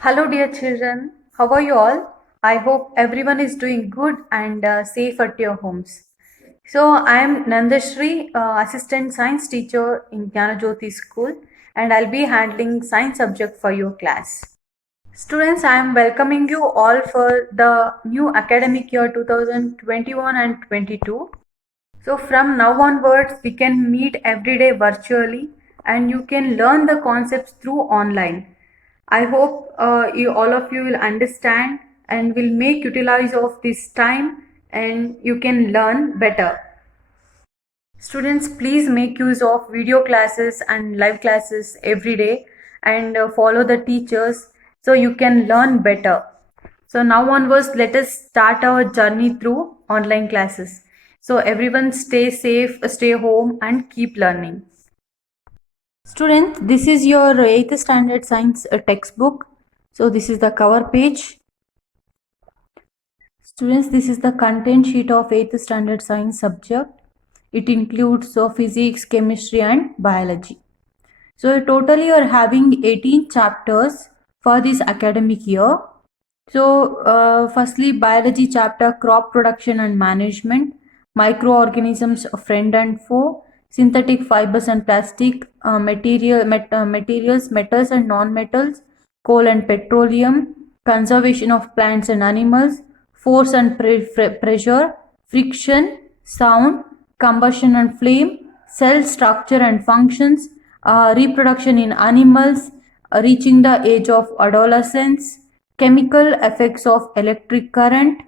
Hello, dear children. How are you all? I hope everyone is doing good and safe at your homes. So, I am Nandashri, Assistant Science Teacher in Jnanajyoti School, and I'll be handling science subject for your class. Students, I am welcoming you all for the new academic year 2021 and 22. So, from now onwards, we can meet every day virtually and you can learn the concepts through online. I hope all of you will understand and will make utilize of this time and you can learn better. Students, please make use of video classes and live classes every day and follow the teachers so you can learn better. So now onwards, let us start our journey through online classes. So everyone stay safe, stay home and keep learning. Students, this is your 8th standard science textbook. So this is the cover page. Students, this is the content sheet of 8th standard science subject. It includes physics, chemistry and biology. So totally you are having 18 chapters for this academic year. So firstly, biology chapter, crop production and management, microorganisms, friend and foe, synthetic fibers and plastic, materials, metals and non-metals, coal and petroleum, conservation of plants and animals, force and pressure, friction, sound, combustion and flame, cell structure and functions, reproduction in animals, reaching the age of adolescence, chemical effects of electric current,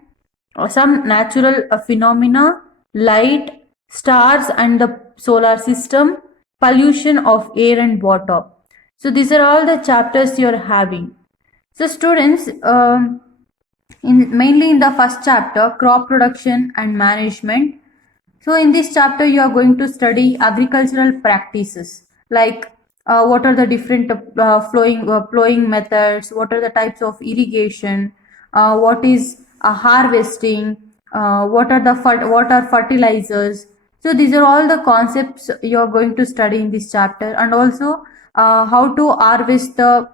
some natural phenomena, light, stars and the solar system, pollution of air and water. So these are all the chapters you are having. So students, mainly in the first chapter, crop production and management. So in this chapter, you are going to study agricultural practices like what are the different flowing methods, what are the types of irrigation, what is harvesting, what are what are fertilizers. So these are all the concepts you are going to study in this chapter, and also how to harvest the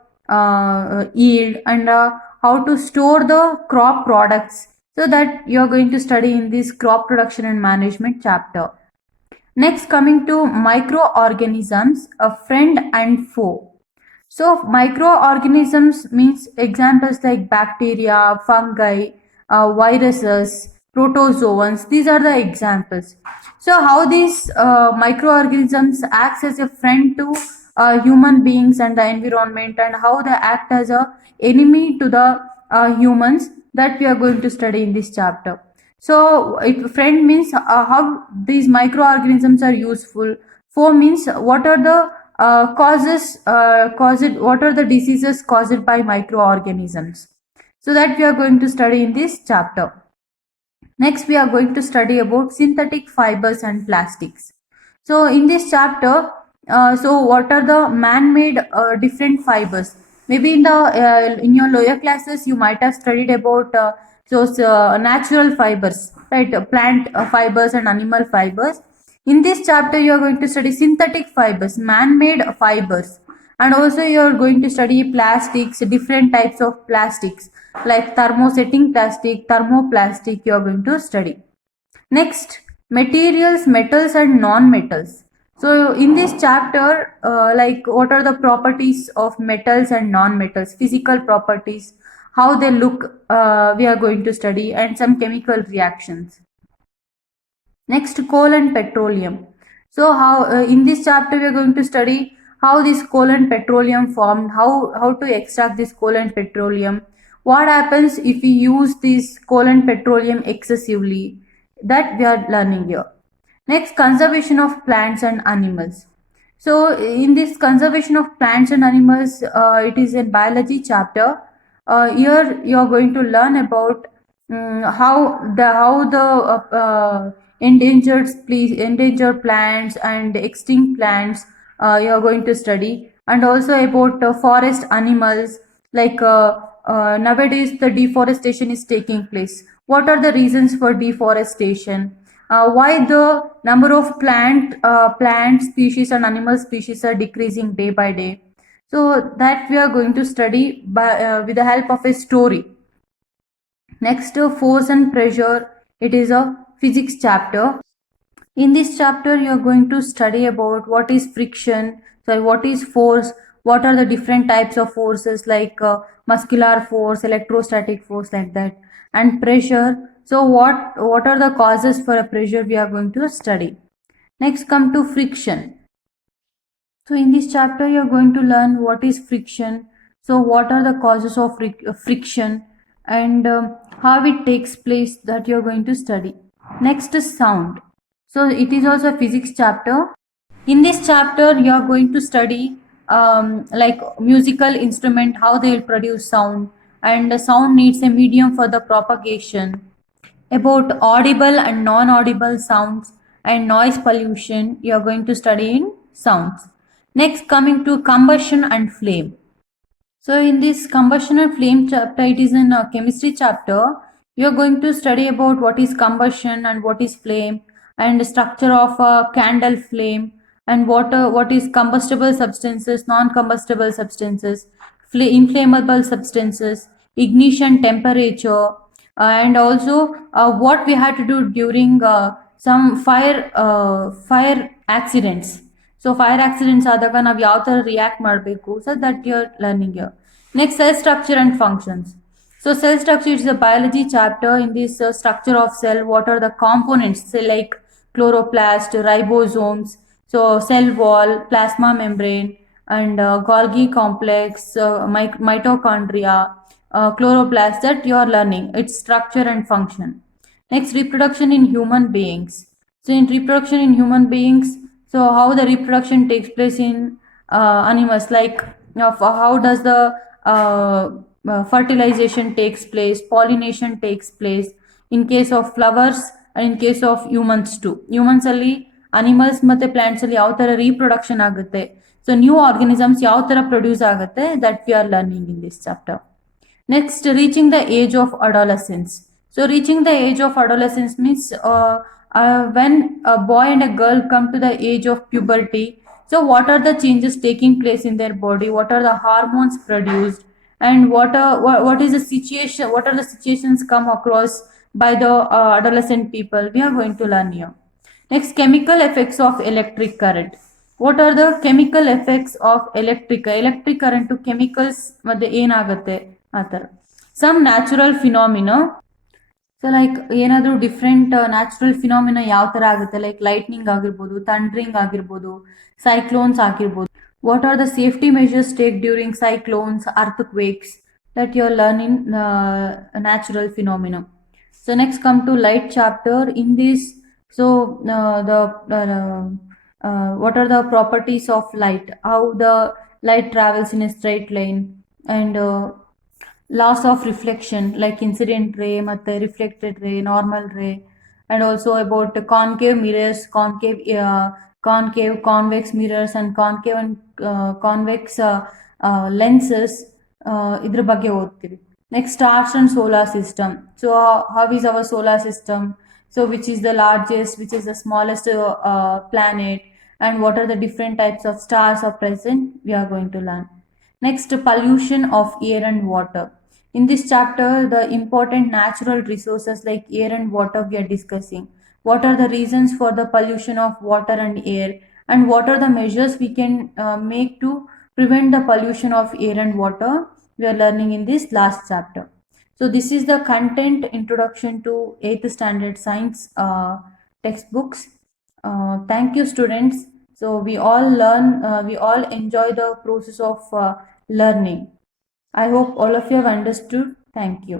yield and how to store the crop products, so that you are going to study in this crop production and management chapter. Next, coming to microorganisms, a friend and foe. So microorganisms means examples like bacteria, fungi, viruses, protozoans. These are the examples. So how these microorganisms acts as a friend to human beings and the environment, and how they act as a enemy to the humans, that we are going to study in this chapter. So if friend means how these microorganisms are useful. Foe means what are the what are the diseases caused by microorganisms. So that we are going to study in this chapter. Next, we are going to study about synthetic fibers and plastics. So in this chapter, so what are the man-made different fibers? Maybe in your lower classes, you might have studied about natural fibers, right? Plant fibers and animal fibers. In this chapter, you are going to study synthetic fibers, man-made fibers, and also you are going to study plastics, different types of plastics like thermosetting plastic, thermoplastic. You are going to study. Next, materials, metals and non-metals. So in this chapter, like what are the properties of metals and non-metals, physical properties, how they look, we are going to study, and some chemical reactions. Next, coal and petroleum. So how in this chapter we are going to study how this coal and petroleum formed, how to extract this coal and petroleum, what happens if we use this coal and petroleum excessively, that we are learning here. Next, conservation of plants and animals. So in this conservation of plants and animals, it is a biology chapter. Here you are going to learn about how the endangered plants and extinct plants you are going to study. and also about forest animals, like nowadays the deforestation is taking place. What are the reasons for deforestation? Why the number of plant species and animal species are decreasing day by day? So that we are going to study with the help of a story. Next, force and pressure. It is a physics chapter. In this chapter, you are going to study about what is friction, sorry, what is force, what are the different types of forces, like muscular force, electrostatic force, like that, and pressure. So what are the causes for a pressure we are going to study. Next, come to friction. So in this chapter, you are going to learn what is friction. So what are the causes of friction, and how it takes place, that you are going to study. Next is sound. So it is also a physics chapter. In this chapter, you are going to study like musical instrument, how they will produce sound, and the sound needs a medium for the propagation. About audible and non-audible sounds and noise pollution, you are going to study in sounds. Next, coming to combustion and flame. So in this combustion and flame chapter, it is in a chemistry chapter. You are going to study about what is combustion and what is flame, and the structure of a candle flame, and what is combustible substances, non-combustible substances, inflammable substances, ignition temperature, and also what we had to do during some fire accidents. So fire accidents ಆದಾಗ ನಾವು ಯಾವ ಥರ react ಮಾಡಬೇಕು, so that you are learning ಯರ್. Next, cell structure and functions. So cell structure is a biology chapter. In this structure of cell, what are the components, say like chloroplast, ribosomes, so cell wall, plasma membrane, and Golgi complex, mitochondria, chloroplast, that you are learning its structure and function. Next, reproduction in human beings. So in reproduction in human beings, so how the reproduction takes place in animals, like how does the fertilization takes place, pollination takes place in case of flowers and in case of humans too. Humans ಅಲ್ಲಿ animals ಮತ್ತೆ plants ಅಲ್ಲಿ ಯಾವ ತರ reproduction ಆಗುತ್ತೆ, so new organisms ಯಾವ ತರ produce ಆಗುತ್ತೆ, that we are learning in this chapter. Next, reaching the age of adolescence. So reaching the age of adolescence means when a boy and a girl come to the age of puberty, so what are the changes taking place in their body, what are the hormones produced, and what is the situation, what are the situations come across by the adolescent people, we are going to learn here. Next, chemical effects of electric current. What are the chemical effects of electric current to chemicals ಮಧ್ಯೆ ಏನಾಗುತ್ತೆ ಆ ಥರ. Some natural phenomena. So like ಏನಾದರೂ different natural phenomena ಯಾವ ಥರ ಆಗುತ್ತೆ, like lightning ಆಗಿರ್ಬೋದು, ಥಂಡ್ರಿಂಗ್ ಆಗಿರ್ಬೋದು, ಸೈಕ್ಲೋನ್ಸ್ ಆಗಿರ್ಬೋದು. What are the safety measures take during cyclones, earthquakes, that you are learn in natural phenomena. So next come to light chapter. In this, so what are the properties of light, how the light travels in a straight line, and laws of reflection, like incident ray ಮತ್ತೆ reflected ray, normal ray, and also about concave mirrors, concave convex mirrors, and concave and convex lenses, ಇದ್ರ ಬಗ್ಗೆ ಓದ್ತೀವಿ. Next, stars and solar system. So how is our solar system, so which is the largest, which is the smallest planet, and what are the different types of stars are present, we are going to learn. Next, pollution of air and water. In this chapter, the important natural resources like air and water we are discussing. What are the reasons for the pollution of water and air, and what are the measures we can make to prevent the pollution of air and water, we are learning in this last chapter. So this is the content introduction to 8th standard science textbooks. Thank you, students. So we all enjoy the process of learning. I hope all of you have understood. Thank you.